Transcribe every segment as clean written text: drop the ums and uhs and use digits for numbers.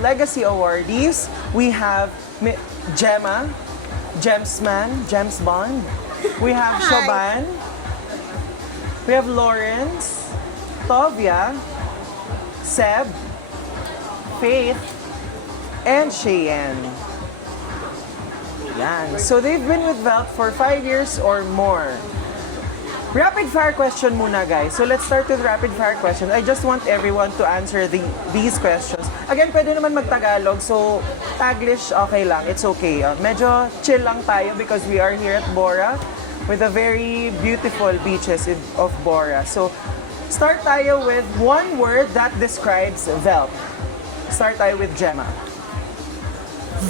Legacy Awardees. We have Gemma, James Bond. We have Shoban. We have Lawrence, Tovia, Seb, Faith, and Cheyenne. Yan. So they've been with Velp for 5 years or more. Rapid fire question muna, guys. So let's start with rapid fire questions. I just want everyone to answer these questions. Again, pwede naman mag-Tagalog. So Taglish, okay lang. It's okay. Medyo chill lang tayo because we are here at Bora with the very beautiful beaches of Bora. So start tayo with one word that describes Velp. Start tayo with Gemma.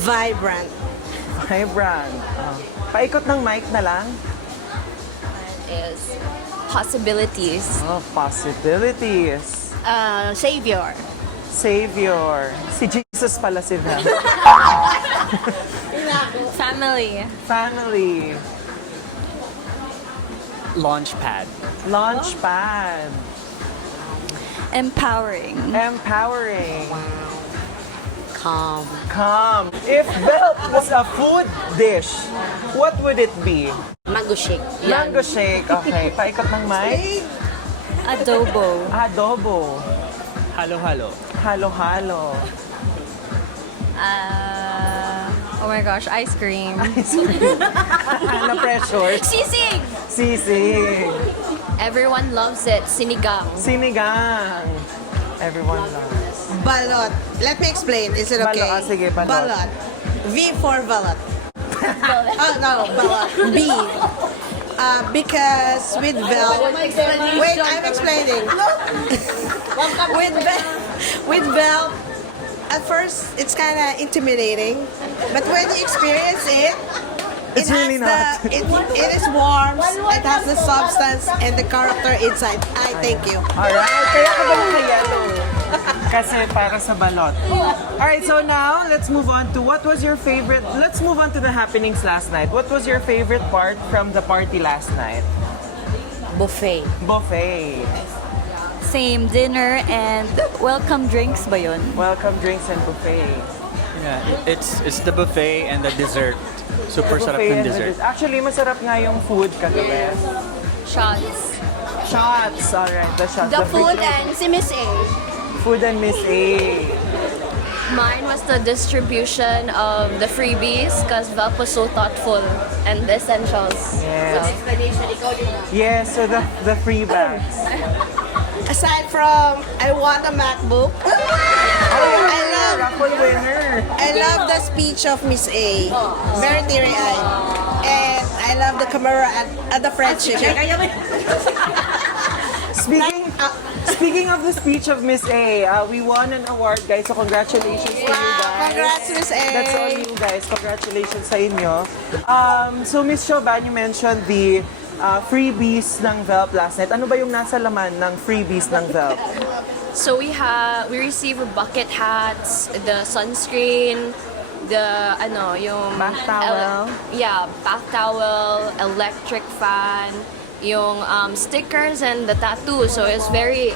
Vibrant. Vibrant. Paikot ng mic na lang. Is possibilities. Oh, possibilities. Savior. Savior. Si Jesus pala si Velp. Family. Family. Launchpad. Launchpad. Empowering. Empowering. Calm. Calm. If Velp was a food dish, what would it be? Mango shake. Mango shake. Okay. Paikot ng mic. Adobo. Adobo. Halo-halo. Halo-halo. Oh my gosh, ice cream. Na-pressure. Sisig. Sisig. Everyone loves it. Sinigang. Sinigang. Everyone loves. Balot. Let me explain. Is it okay? Balot. Sige, balot. Balot. V for balot. Oh, no. Balot. B. Because with Velp... Wait, I'm explaining. with Velp, at first, it's kind of intimidating. But when you experience it, It's really not. It is warm, it has the substance and the character inside. I thank you. Alright. Kaya ka ba naka-yellow? Kasi para sa balot. Alright, so now, let's move on to what was your favorite... Let's move on to the happenings last night. What was your favorite part from the party last night? Buffet. Buffet. Same dinner and welcome drinks ba yun? Welcome drinks and buffet. Yeah, it's the buffet and the dessert. Super sarap Buffet ng and dessert. Actually, masarap nga yung food kagabi. Shots. Shots. Alright, the shots. The food big- and si Miss A. Food and Miss A. Mine was the distribution of the freebies because Velp was so thoughtful and the essentials. Yes. So, Yes, so the free bags. Aside from I want a MacBook, Raffle winner. I love the speech of Miss A. Very teary-eyed. And I love the camera at the friendship. Speaking of the speech of Miss A, we won an award, guys. So congratulations to you guys. Congrats, Miss A. That's all you guys. Congratulations sa inyo. So Miss Shoban, you mentioned the freebies ng Velp last night. Ano ba yung nasa laman ng freebies ng Velp? So we received bucket hats, the sunscreen, the yung Bath towel. bath towel, electric fan, yung stickers and the tattoo. So it's very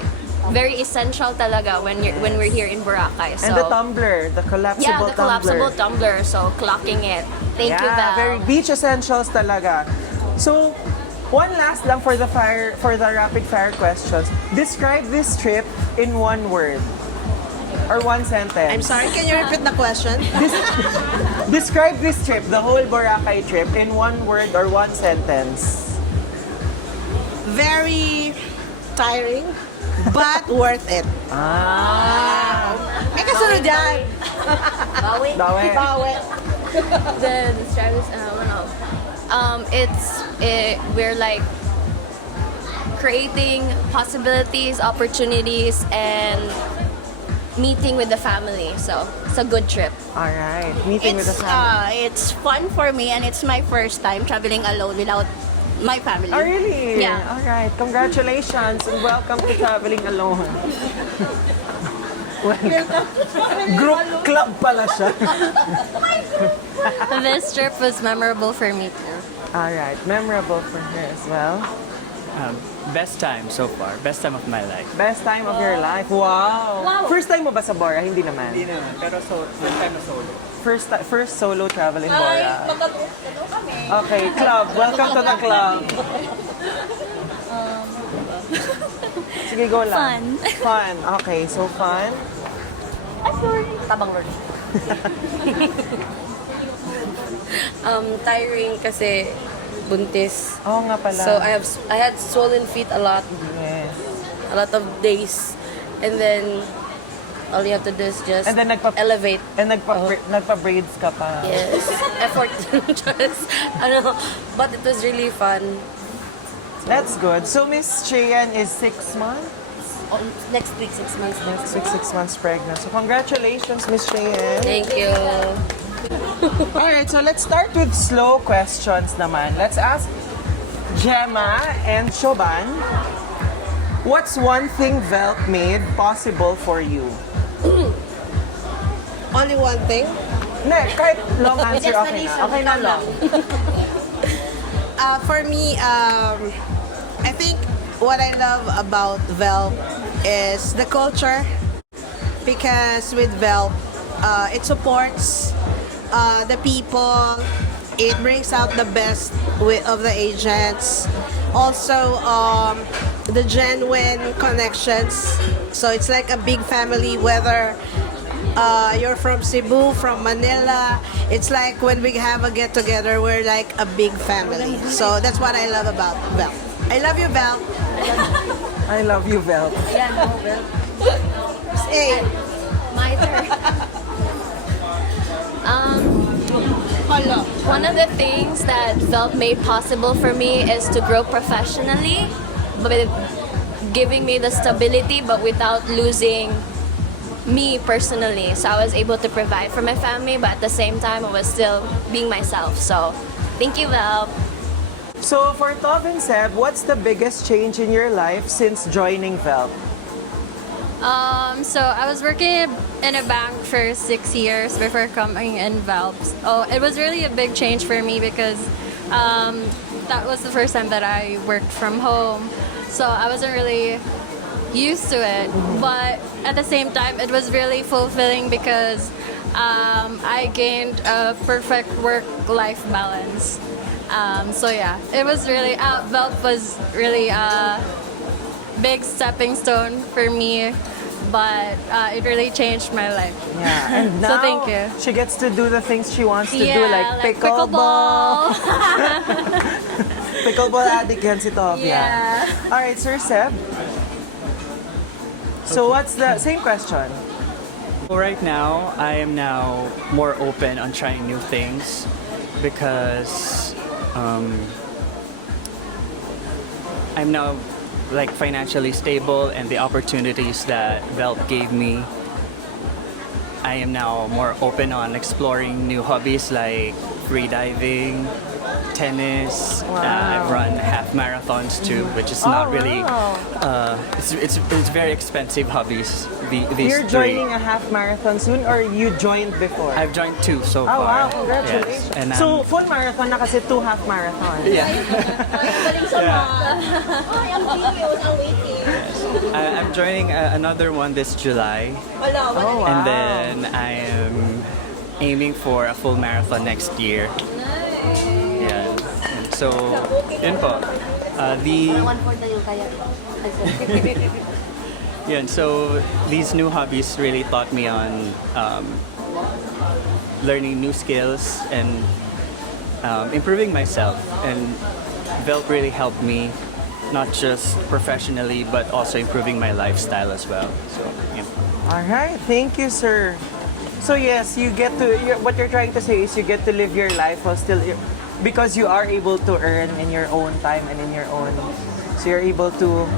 essential talaga when we're here in Boracay. So And the tumbler, the collapsible yeah, the collapsible tumbler. So clocking it. Thank you, Val. Very beach essentials talaga. So, one last lang for the rapid fire questions. Describe this trip in one word or one sentence. I'm sorry, can you repeat the question? Describe this trip, the whole Boracay trip, in one word or one sentence. Very tiring, but worth it. May kasunod yan. Dawe. Bawi. The describe is we're like creating possibilities, opportunities, and meeting with the family. So it's a good trip. All right, meeting with the family. It's fun for me and it's my first time traveling alone without my family. Oh, really? Yeah. All right, congratulations and welcome to traveling alone. Group club pala siya. This trip was memorable for me too. All right, memorable for her as well. Best time so far. Best time of my life. Best time of your life. Wow. First time mo ba sa Bora? Hindi naman. Hindi naman, pero first time na solo. First solo travel in Bora. Mag-group kami. Okay, club. Welcome to the club. Sige, go lang. Fun. Okay, so fun. Tabang Lord. Tiring kasi buntis. Oo nga pala. So I had swollen feet a lot of days. And then all you have to do is just And then elevate. And nagpa-braids ka pa. Yes. Effort. Just, but it was really fun. That's good. So Miss Cheyenne is 6 months? Next week, 6 months. Next week, 6 months pregnant. So congratulations, Miss Cheyenne. Thank you. Alright, so let's start with slow questions naman. Let's ask Gemma and Shoban, what's one thing Velp made possible for you? Only one thing. Ne, kahit long answer, okay na. Okay na lang. For me, I think what I love about Velp is the culture, because with Velp, it supports the people. It brings out the best of the agents. Also, the genuine connections. So it's like a big family, whether you're from Cebu, from Manila. It's like when we have a get-together, we're like a big family. So that's what I love about Velp. I love you, Velp. I love you, Velp. Hey. My turn. One of the things that Velp made possible for me is to grow professionally, with giving me the stability, but without losing me personally. So I was able to provide for my family, but at the same time, I was still being myself. So thank you, Velp. So for Tov and Seb, what's the biggest change in your life since joining Velp? So I was working in a bank for 6 years before coming in Velp. Oh, it was really a big change for me because that was the first time that I worked from home. So I wasn't really used to it, but at the same time, it was really fulfilling because I gained a perfect work-life balance. So yeah, it was really, Velp was really a big stepping stone for me, but it really changed my life. Yeah, and So now thank you. she gets to do the things she wants to do, Yeah, like like pickleball. Pickleball addict yan si Tov. Yeah. Alright, Sir Seb. So what's the, same question. So right now, I am now more open on trying new things because I'm now like financially stable, and the opportunities that Velp gave me, I am now more open on exploring new hobbies like free diving, tennis. I've run half marathons too, which is not really. It's very expensive hobbies. These You're three. joining a half marathon soon, or you joined before? I've joined 2 so Oh far. wow, congratulations. Yes. And So full marathon na kasi 2 half marathon. yeah. I'm I'm joining another one this July, Oh wow. and then I am aiming for a full marathon next year. Yeah. And so, yun po. Yeah, so these new hobbies really taught me on learning new skills and improving myself. And Velp really helped me, not just professionally, but also improving my lifestyle as well. So, yeah. All right, thank you, sir. So yes, you get to. What you're trying to say is you get to live your life while still, because you are able to earn in your own time and in your own. So you're able to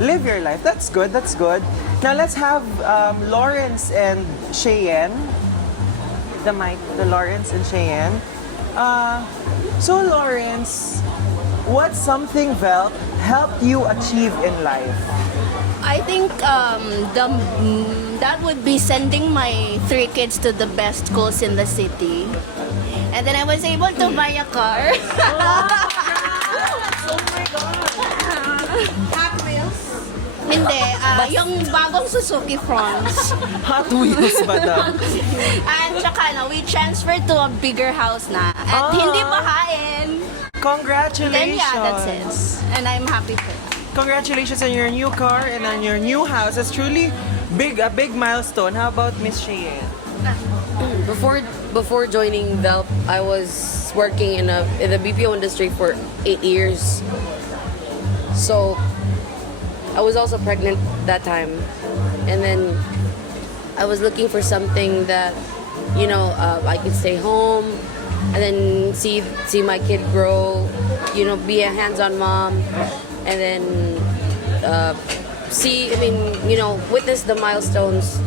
live your life. That's good. That's good. Now let's have Lawrence and Cheyenne. The mic, the Lawrence and Cheyenne. So Lawrence, what's something Velp helped you achieve in life? I think that would be sending my 3 kids to the best schools in the city. And then I was able to buy a car. Hot Wheels. Hindi, yung bagong Suzuki Fronts. Hot Wheels ba daw? At saka we transferred to a bigger house na. At hindi bahain. Congratulations! Then yeah, that's it. And I'm happy for it. Congratulations on your new car and on your new house. It's truly a big milestone. How about Miss Cheyenne? Before joining Velp, I was working in the BPO industry for 8 years. So I was also pregnant that time, and then I was looking for something that I could stay home and then see my kid grow, be a hands-on mom, and then witness the milestones,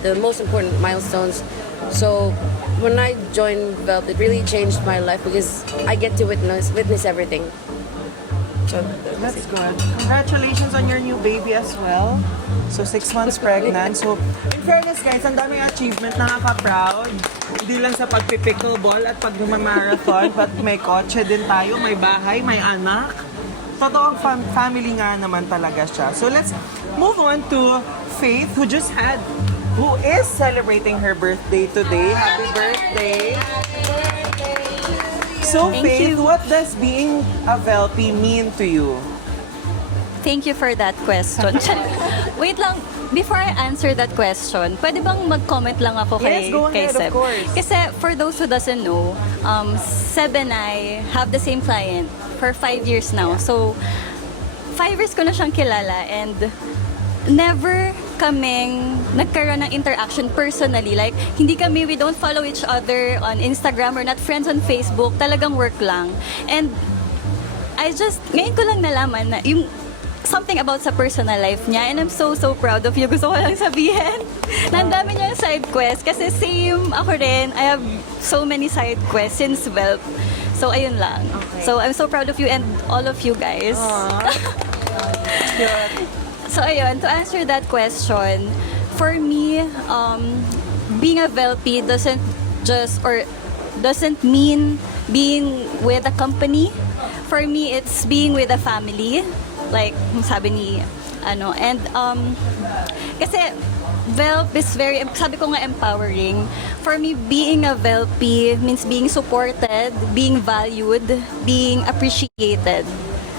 the most important milestones. So when I joined Velp, it really changed my life because I get to witness everything. So That's good. Congratulations on your new baby as well. So 6 months pregnant. So in fairness guys, ang daming achievement, nakaka-proud. Hindi lang sa pagpipickleball at pag-marathon, but may kotse din tayo, may bahay, may anak. Totoong family nga naman talaga siya. So let's move on to Faith, who is celebrating her birthday today. Happy birthday! So Faith, what does being a Velpie mean to you? Thank you for that question. Wait lang, before I answer that question, pwede bang mag-comment lang ako Yes, go kay ahead, Seb? of course. Kasi for those who doesn't know, Seb and I have the same client for 5 years now. So, 5 years ko na siyang kilala and never kaming nagkaroon ng interaction personally. Like, we don't follow each other on Instagram, or not friends on Facebook. Talagang work lang. And ngayon ko lang nalaman na yung something about sa personal life niya, and I'm so proud of you. Gusto ko lang sabihin na ang dami niyang side quest kasi same ako rin. I have so many side quests since Velp. So ayun lang. Okay. So I'm so proud of you and all of you guys. So ayun, to answer that question, for me, being a Velpie doesn't mean being with a company. For me, it's being with a family. Like sabi ni and kasi Velp is very, sabi ko nga, empowering. For me, being a Velpie means being supported, being valued, being appreciated.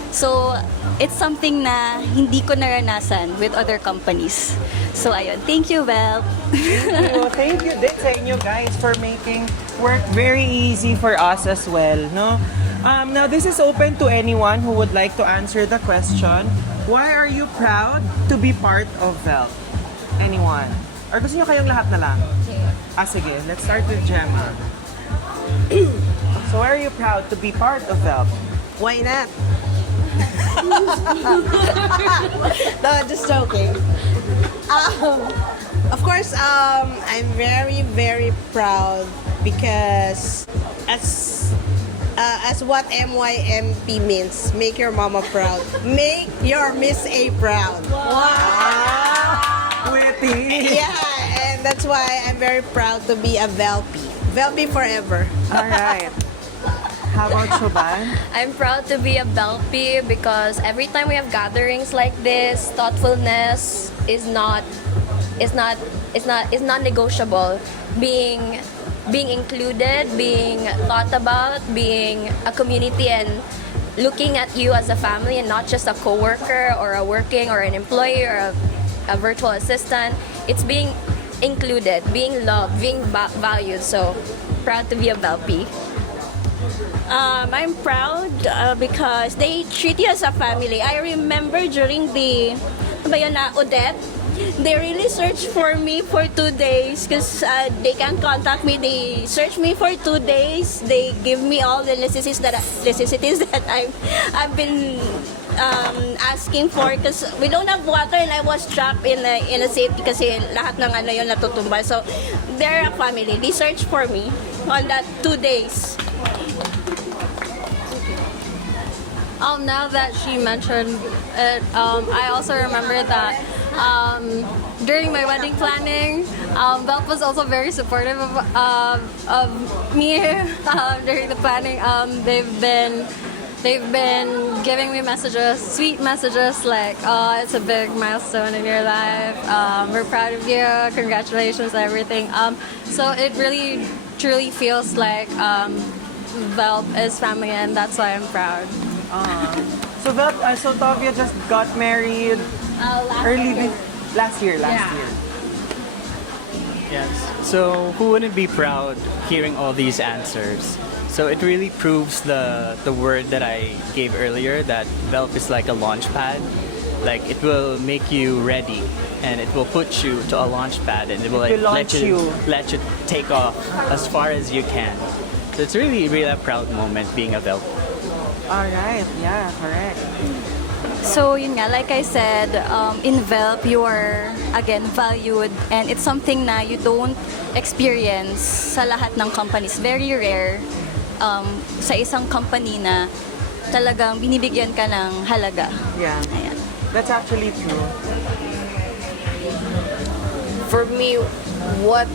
So it's something na hindi ko naranasan with other companies. So ayun, thank you, Velp. Thank you din sa inyo guys for making work very easy for us as well, no? Now this is open to anyone who would like to answer the question. Why are you proud to be part of Velp? Anyone? Or gusto nyo kayong lahat na lang? Sige. Let's start with Gemma. So why are you proud to be part of Velp? Why not? No, just joking. Of course, I'm very proud because as what MYMP means, make your mama proud. Make your Miss A proud. Witty! Yeah, and that's why I'm very proud to be a Velpie. Velpie forever. Alright. How about Shoban? I'm proud to be a Velpie because every time we have gatherings like this, thoughtfulness is non-negotiable. Being included, being thought about, being a community, and looking at you as a family and not just a coworker or a working or an employee or a virtual assistant. It's being included, being loved, being valued. So proud to be a Velpie. I'm proud because they treat you as a family. I remember during the Odette, they really searched for me for 2 days because they can't contact me. They search me for 2 days. They give me all the necessities that I've been asking for because we don't have water and I was trapped in a city kasi lahat ng yun natutumba. So they're a family. They searched for me on that 2 days. Now that she mentioned it, I also remember that during my wedding planning, Velp was also very supportive of me during the planning. They've been they've been giving me messages, sweet messages like, "Oh, it's a big milestone in your life. We're proud of you. Congratulations, everything." So it really, truly feels like Velp is family, and that's why I'm proud. So so Tavia just got married last year. Yes. So who wouldn't be proud hearing all these answers? So it really proves the word that I gave earlier, that Velp is like a launch pad. Like it will make you ready, and it will put you to a launch pad, and it will like, will launch you. let you take off as far as you can. So it's really a proud moment being a Velp. All right. Yeah. Correct. So yun nga, like I said, in Velp, you are, again, valued, and it's something na you don't experience sa lahat ng companies. Very rare sa isang company na talagang binibigyan ka ng halaga. Yeah. Ayan. That's actually true. For me, what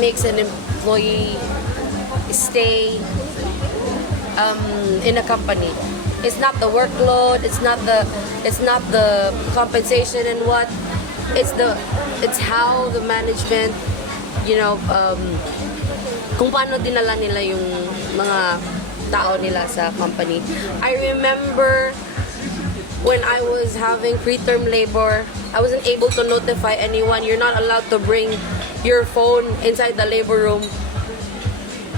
makes an employee stay in a company? It's not the workload. It's not the compensation and what. It's how the management, kung paano dinala nila yung mga tao nila sa company. I remember when I was having preterm labor, I wasn't able to notify anyone. You're not allowed to bring your phone inside the labor room.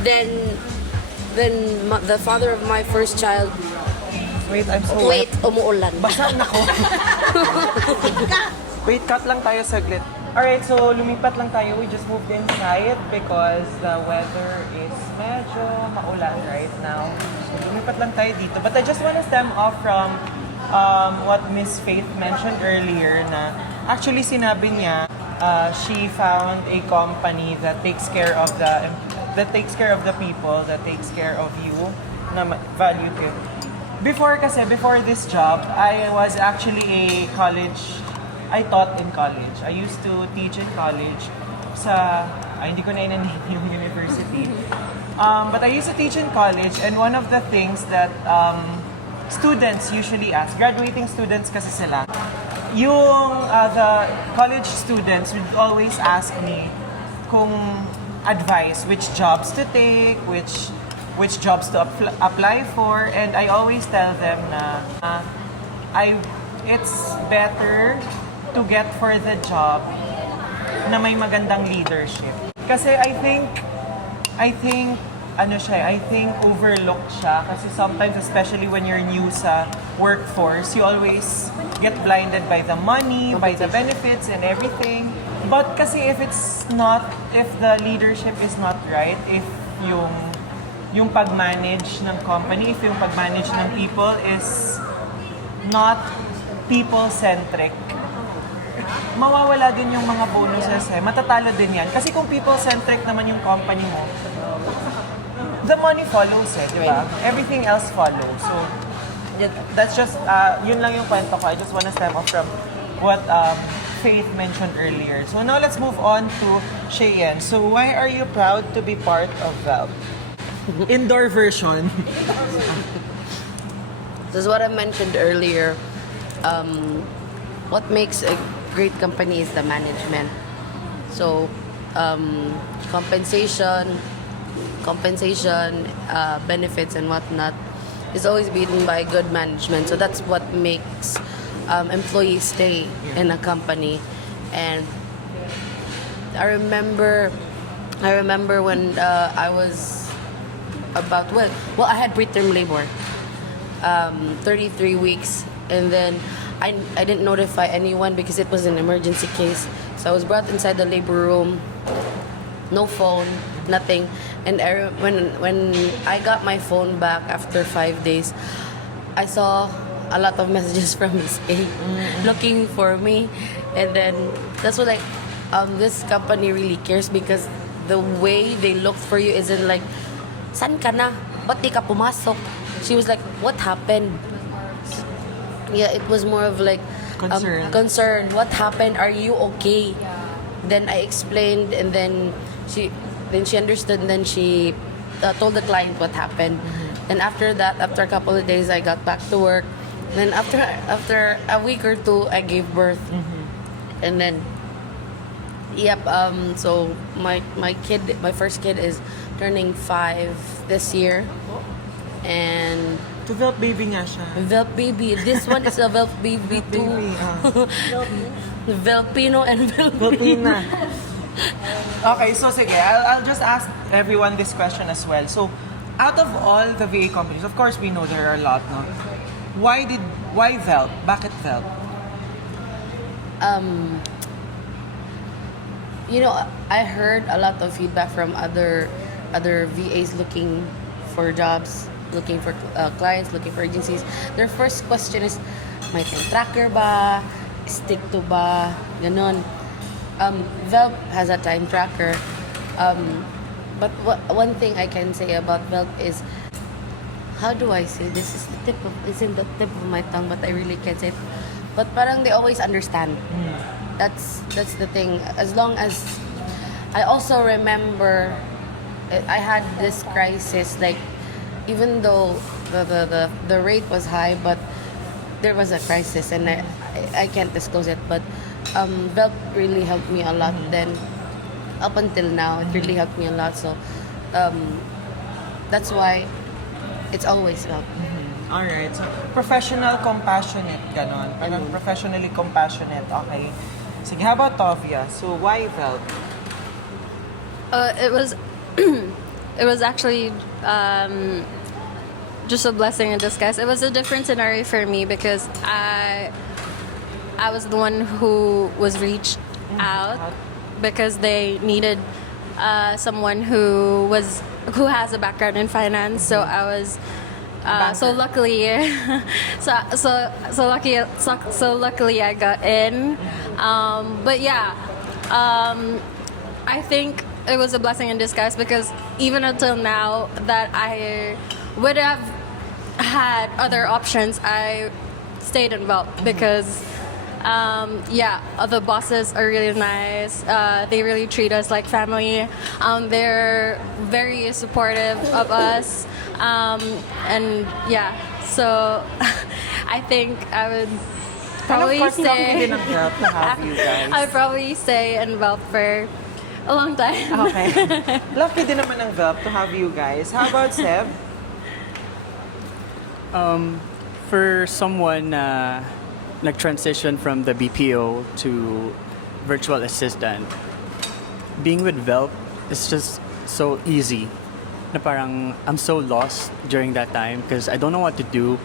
Then the father of my first child, Wait, I'm so wait, umuulan. Basa na ko. Wait, cut lang tayo saglit. Alright, so lumipat lang tayo. We just moved inside because the weather is medyo maulan right now. So lumipat lang tayo dito. But I just want to stem off from what Miss Faith mentioned earlier na actually sinabi niya she found a company that takes care of the people, that takes care of you, na value you. Before this job, I was actually I taught in college. I used to teach in college hindi ko na i-name yung university. But I used to teach in college, and one of the things that students usually ask, graduating students kasi sila, the college students would always ask me kung advice, which jobs to take, which jobs to apply for, and I always tell them na it's better to get for the job na may magandang leadership. Kasi I think overlooked siya kasi sometimes, especially when you're new sa workforce, you always get blinded by the money, by the benefits and everything. But kasi if the leadership is not right, if yung pag-manage ng company, if yung pag-manage ng people is not people-centric, mawawala din yung mga bonuses matatalo din yan. Kasi kung people-centric naman yung company mo, the money follows di ba? Everything else follows. So, that's just, yun lang yung kwento ko. I just wanna stem off from what Faith mentioned earlier. So now let's move on to Cheyenne. So why are you proud to be part of Velp? Indoor version. This is what I mentioned earlier. What makes a great company is the management. So, compensation, benefits and whatnot is always beaten by good management. So that's what makes employees stay in a company. And I remember when I was about I had preterm labor, 33 weeks, and then I didn't notify anyone because it was an emergency case. So I was brought inside the labor room, no phone, nothing. And when I got my phone back after 5 days, I saw a lot of messages from Miss A looking for me. And then that's what this company really cares, because the way they look for you isn't like, "San ka na? Ba't di ka pumasok?" She was like, "What happened?" Yeah, it was more of like concern. What happened? Are you okay? Then I explained, and then she understood, and then she told the client what happened. Then after that, after a couple of days, I got back to work. Then after a week or two, I gave birth. And then, yep. So my first kid is turning 5 this year, and To Velp baby nga siya. Velp baby. This one is a Velp baby too. Baby, Velpino and Velpie. Velpina. Okay, so sige, I'll just ask everyone this question as well. So, out of all the VA companies, of course we know there are a lot, no? Why Velp? Bakit Velp? You know, I heard a lot of feedback from other VAs looking for jobs, looking for clients, looking for agencies. Their first question is, may time tracker ba? Stick to ba? Ganon. Velp has a time tracker. But one thing I can say about Velp is, how do I say this? It's in the tip of my tongue, but I really can't say it. But parang they always understand. That's the thing. As long as I also remember, I had this crisis. Like, even though the rate was high, but there was a crisis, and I can't disclose it. But Velp really helped me a lot. Then up until now, it really helped me a lot. So that's why it's always Velp. Alright, so professional, compassionate, ganon. Parang professionally compassionate, okay. Sige, how about Tovia? So, why Velp? It was it was actually just a blessing in disguise. It was a different scenario for me because I was the one who was reached out because they needed someone who has a background in finance. So I was so luckily so luckily I got in. But yeah, I think it was a blessing in disguise because even until now that I would have had other options, I stayed in Velp because the bosses are really nice. They really treat us like family. They're very supportive of us. And yeah, so I think I would probably and of course, lucky stay. din ang Velp to have you guys. I'd probably stay in Velp for a long time. Okay. Lucky din naman ang Velp to have you guys. How about Seb? For someone nag-transition from the BPO to virtual assistant, being with Velp is just so easy. Na parang I'm so lost during that time because I don't know what to do.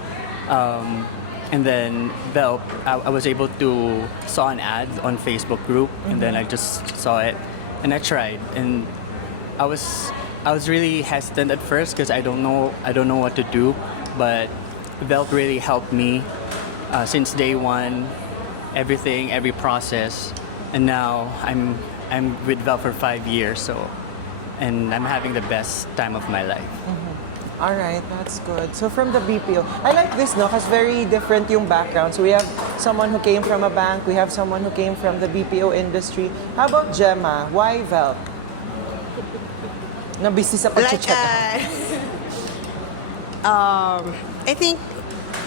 And then Velp, I was able to saw an ad on Facebook group, and then I just saw it, and I tried, and I was really hesitant at first because I don't know what to do, but Velp really helped me since day one, every process, and now I'm with Velp for 5 years, and I'm having the best time of my life. Alright, that's good. So from the BPO, I like this, no? Because very different yung background. So we have someone who came from a bank, we have someone who came from the BPO industry. How about Gemma? Why Velp? Na-busy sa pag-check. I think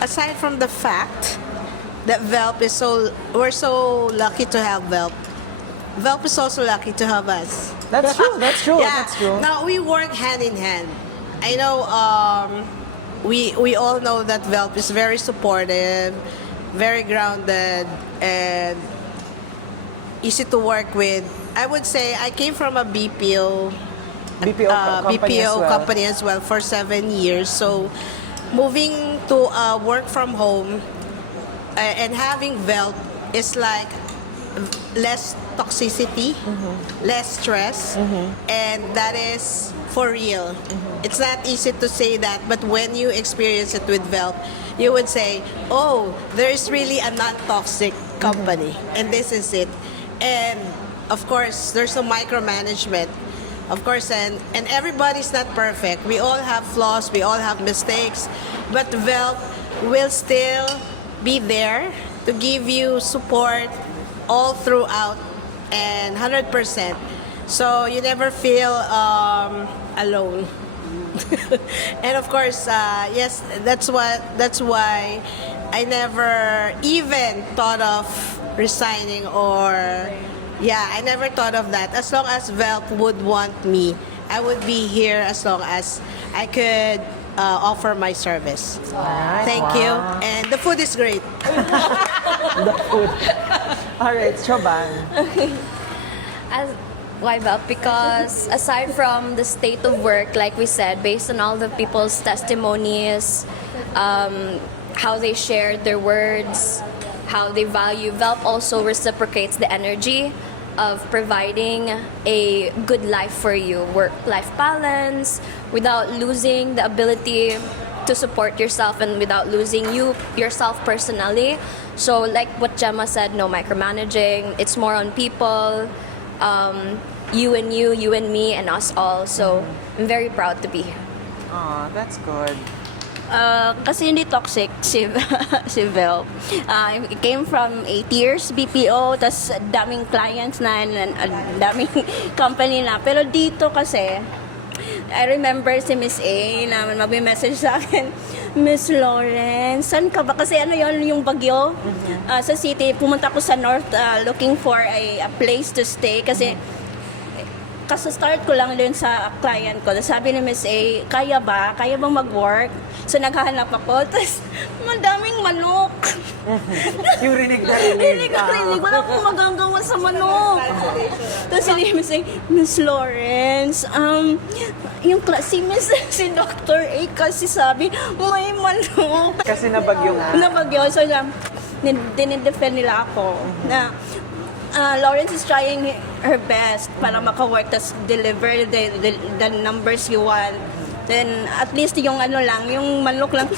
aside from the fact that we're so lucky to have Velp. Velp is also lucky to have us. That's true, that's true, Yeah. that's true. Now we work hand in hand. I know we all know that Velp is very supportive, very grounded, and easy to work with. I would say I came from a BPO company as well for 7 years. So moving to work from home and having Velp is like less toxicity, less stress, and that is for real. It's not easy to say that, but when you experience it with Velp, you would say, oh, there's really a non-toxic company, and this is it. And of course, there's no micromanagement. Of course, and everybody's not perfect. We all have flaws, we all have mistakes, but Velp will still be there to give you support all throughout and 100%. So you never feel alone. And of course, yes, that's why I never even thought of resigning, or I never thought of that. As long as Velp would want me, I would be here as long as I could offer my service. Alright, Thank you. And the food is great. The food. Alright, Choban. Why Velp? Because aside from the state of work, like we said, based on all the people's testimonies, how they shared their words, how they value, Velp also reciprocates the energy of providing a good life for you, work-life balance, without losing the ability to support yourself and without losing yourself personally. So like what Gemma said, no micromanaging, it's more on people, you and me, and us all. So I'm very proud to be here. Aw, that's good. Kasi hindi toxic si Velp. I came from 8 years BPO, tas daming clients na, daming company na. Pero dito kasi, I remember si Miss A na mag-message sa akin, Miss Lawrence, saan ka ba? Kasi ano yon yung bagyo sa city. Pumunta ko sa north looking for a place to stay kasi start ko lang din sa client ko. Sabi ni Miss A, kaya ba mag-work? So naghahanap ako. Tapos madaming manok. Yung rinig na rinig. Rinig. Wala akong magagawa sa manok. Tapos si Miss A, Miss Lawrence, si Dr. A kasi sabi, may manok. Kasi nabagyo nga. Nabagyo. So dinidefend nila ako na Lawrence is trying her best para maka-work, tas deliver the numbers you want. Then, at least yung yung manok lang.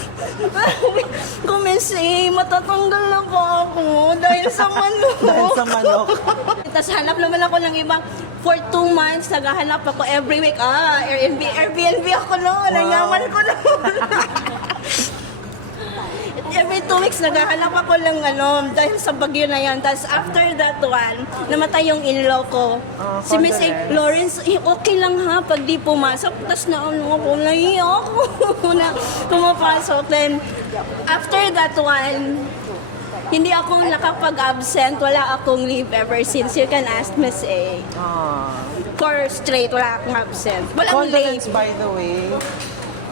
Kumisi, matatanggal na ba ako dahil sa manok? Dahil sa manok. Tapos hanap naman ako ng ibang, for 2 months, naghahanap ako every week. Airbnb ako noon. Nanyaman ko noon. Every 2 weeks, naghahanap ako ng dahil sa bagyo na yan. Tapos after that one, namatay yung in-law ko. Si Miss A, Lawrence, okay lang ha pag di pumasok. Tapos nahiya ako na pumapasok. Then, after that one, hindi ako nakapag-absent. Wala akong leave ever since. You can ask Miss A. For straight, wala akong absent. Walang Condolence, leave. by the way.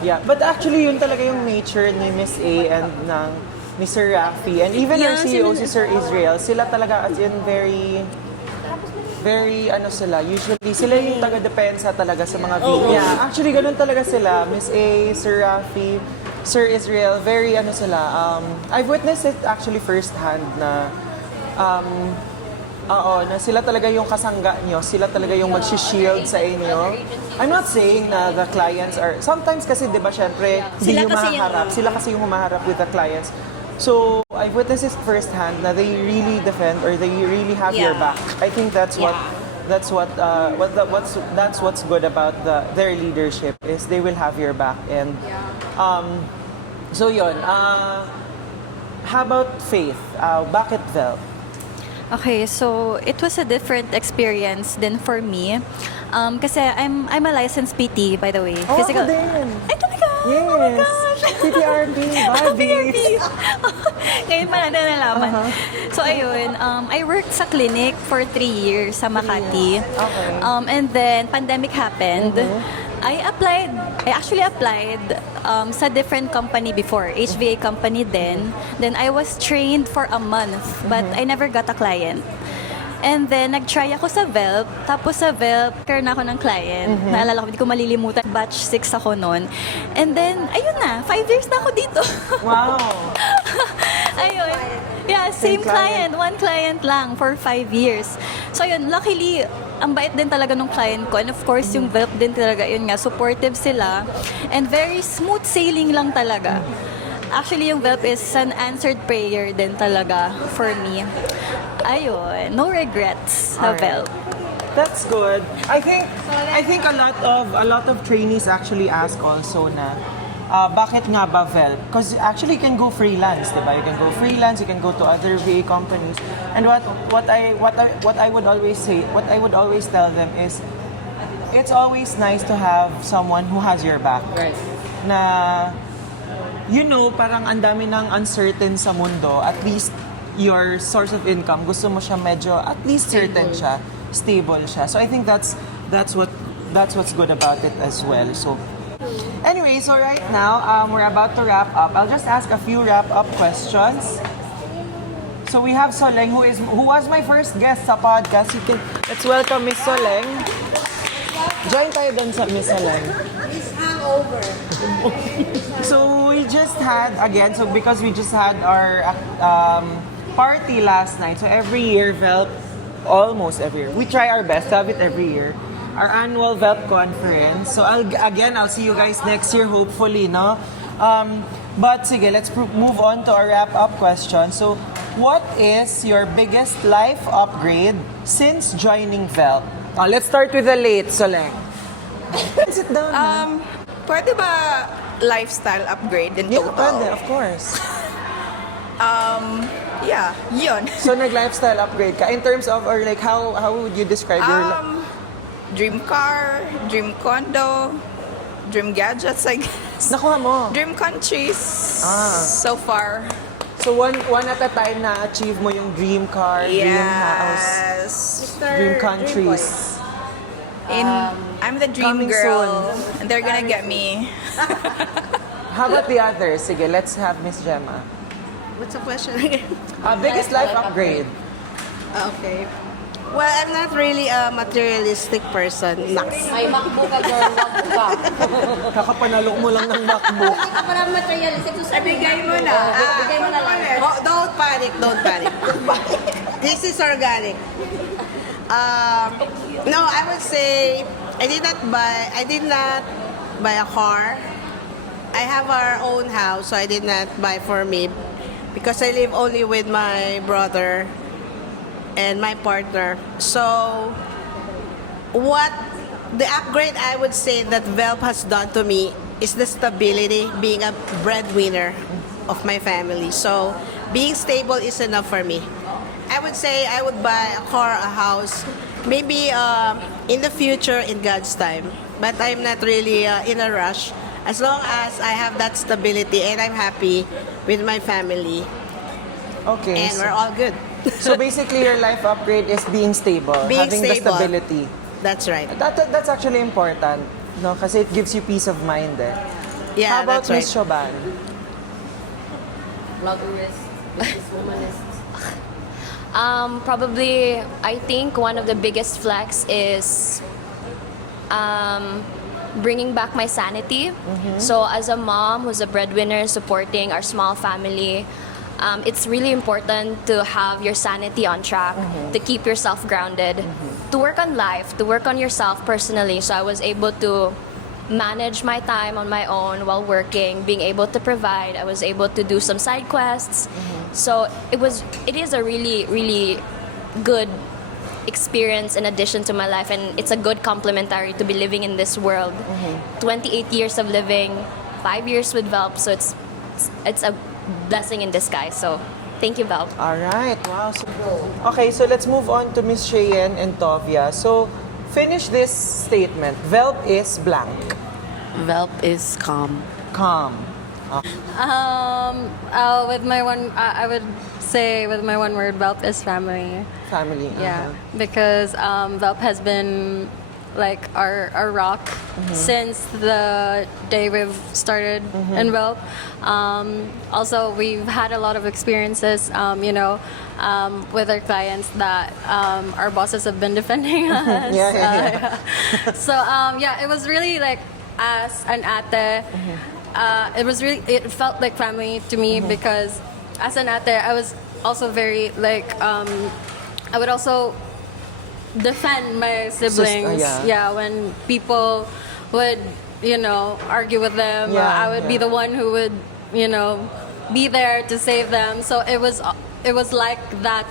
Yeah, but actually yun talaga yung nature ni Miss A and ng ni Sir Rafi, and even our CEO, si Sir Israel, sila talaga as in very sila, usually sila yung taga-depensa talaga sa mga VA. Yeah, actually ganun talaga sila, Miss A, Sir Rafi, Sir Israel, very sila. I've witnessed it actually firsthand na na sila talaga yung kasangga nyo, sila talaga yung mag-shield sa inyo. I'm not saying na the clients are, sometimes kasi di ba syempre, hindi yung mahaharap, sila kasi yung humaharap with the clients. So, I've witnessed it firsthand na they really defend or they really have your back. I think that's what's good about their leadership is they will have your back. And so yun, how about Faith? Bakit Velp? Okay, so it was a different experience than for me. Kasi I'm a licensed PT, by the way. Oh, ako din. Ay, talaga? Yes. Oh my gosh. PTRP, Barbies. Ngayon pa natin nalaman. So, ayun, I worked sa clinic for 3 years sa Makati. Okay. And then, pandemic happened. I actually applied sa different company before, HVA company then. Then I was trained for a month, but I never got a client. And then, nag-try ako sa Velp. Tapos sa Velp, care na ako ng client. Naalala ko, hindi ko malilimutan. Batch 6 ako noon. And then, ayun na, 5 years na ako dito. Wow. Ayun. Yeah, same client. One client lang for 5 years. So, ayun, luckily, ang bait din talaga ng client ko. And of course, yung Velp din talaga, yun nga, supportive sila. And very smooth sailing lang talaga. Actually, yung Velp is an answered prayer din talaga for me. Ayun, no regrets sa Velp. That's good. I think a lot of trainees actually ask also na bakit nga ba Velp? Because actually you can go freelance, diba? You can go freelance, you can go to other VA companies. And what I would always say, what I would always tell them is it's always nice to have someone who has your back. Right. Na, you know, parang ang dami ng uncertain sa mundo. At least, your source of income, gusto mo siya medyo, at least certain siya, stable siya. So I think that's what's good about it as well. So, anyway, so right now, we're about to wrap up. I'll just ask a few wrap-up questions. So we have Soleng, who was my first guest sa podcast. Let's welcome Miss Soleng. Join tayo dun sa Miss Soleng. It's hangover. So we just had, again, so because we just had our party last night, so every year, Velp, almost every year, we try our best to have it every year. Our annual Velp conference. So I'll see you guys next year, hopefully, no? But sige, let's move on to our wrap-up question. So, what is your biggest life upgrade since joining Velp? Let's start with the late, Soleng. Sit down. Pwede ba lifestyle upgrade in Yeah, total? pwede, of course. Yeah, yun. So, nag-lifestyle upgrade ka. In terms of, or like, how would you describe your life? Dream car, dream condo, dream gadgets, I guess. Nakuha mo. Dream countries so far. So, one at a time na-achieve mo yung dream car, dream house, Yes. dream countries. I'm the dream Coming girl. soon. And they're gonna get me. How about the others? Sige, let's have Miss Gemma. What's the question again? Biggest life upgrade. Okay. Well, I'm not really a materialistic person. May MacBook ka, girl. MacBook ka. Kakapanalok mo lang ng MacBook. Hindi ka pala materialistic. Bigay mo na. Bigay mo na lang. Oh, don't panic. This is organic. No, I would say I did not buy a car. I have our own house, so I did not buy for me because I live only with my brother and my partner. So, what the upgrade I would say that Velp has done to me is the stability, being a breadwinner of my family. So, being stable is enough for me. I would say I would buy a car, a house, maybe in the future in God's time. But I'm not really in a rush. As long as I have that stability and I'm happy with my family, Okay. and we're all good. So basically, your life upgrade is being stable, Being having stable. the stability. That's right. That's actually important, no? Kasi it gives you peace of mind. Yeah, How about that's right. Miss Shoban? Vloggerist, businesswomanist. Probably, I think one of the biggest flex is bringing back my sanity. So as a mom who's a breadwinner supporting our small family, it's really important to have your sanity on track, to keep yourself grounded, to work on life, to work on yourself personally. So I was able to manage my time on my own while working, being able to provide. I was able to do some side quests. So it is a really, really good experience in addition to my life, and it's a good complementary to be living in this world. 28 years of living, 5 years with Velp, so it's a blessing in disguise. So thank you, Velp. All right. Wow. Okay, so let's move on to Miss Cheyenne and Tovia. So finish this statement. Velp is blank. Velp is calm. Calm. With my one, I would say with my one word, Velp is family. Family. Yeah, because Velp has been like our rock since the day we've started in Velp. Also, we've had a lot of experiences, with our clients that our bosses have been defending us. Yeah. So it was really like as an ate. It felt like family to me because as an ate, I was also very like I would also defend my siblings. When people would argue with them, I would be the one who would be there to save them. So it was like that.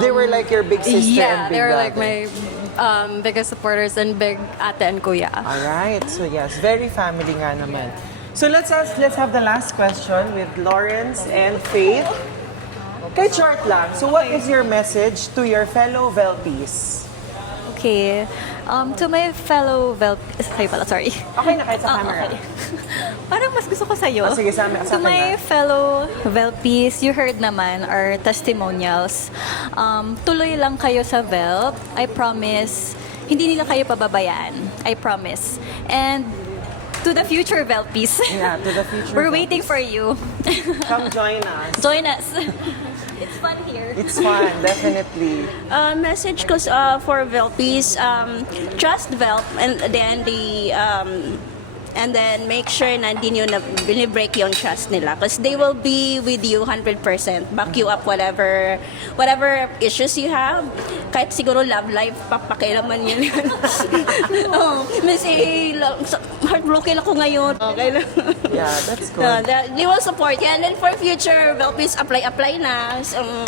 They were like your big sister and big they were brother. like my biggest supporters and big ate and kuya. All right. So yes, very family nga naman. So let's have the last question with Lawrence and Faith. Kay short lang. So what is your message to your fellow Velpies? Okay. To my fellow Velp... Sa'yo pala, sorry. Okay na kahit sa camera. Okay. Parang mas gusto ko sa'yo. Sige, sa To akin my na. fellow Velpies, you heard naman our testimonials. Tuloy lang kayo sa Velp. I promise, hindi nila kayo pababayaan. I promise. And to the future Velpies, Yeah, to the future. we're waiting for you. Come join us. Join us. It's fun here. It's fun, definitely. Message ko for Velpies, trust Velp and then make sure na hindi nyo na binibreak yung trust nila because they will be with you 100%. Back you up whatever issues you have. Kahit siguro love life, papakilaman yun. Oh, kasi heartbroken ako ngayon. Okay lang. Yeah, that's good. They will support you. And then for future, Velpies, apply na.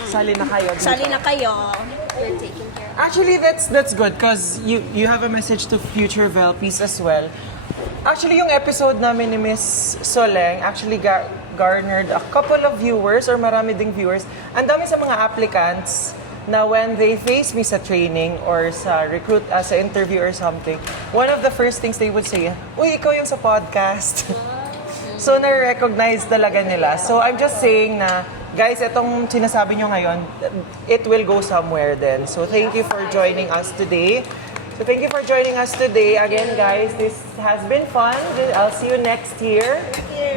Sali na kayo. dito. Sali na kayo. Actually, that's good because you have a message to future Velpies as well. Actually, yung episode namin ni Miss Soleng actually garnered a couple of viewers or marami ding viewers. Ang dami sa mga applicants na when they face me sa training or sa sa interview or something, one of the first things they would say, "Uy, ikaw yung sa podcast." So, na-recognize talaga nila. So, I'm just saying na, guys, itong sinasabi nyo ngayon, it will go somewhere then. So, thank you for joining us today. Again, guys, this has been fun. I'll see you next year.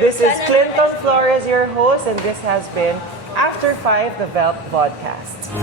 This is Clinton Flores, your host, and this has been After 5, the Velp Podcast.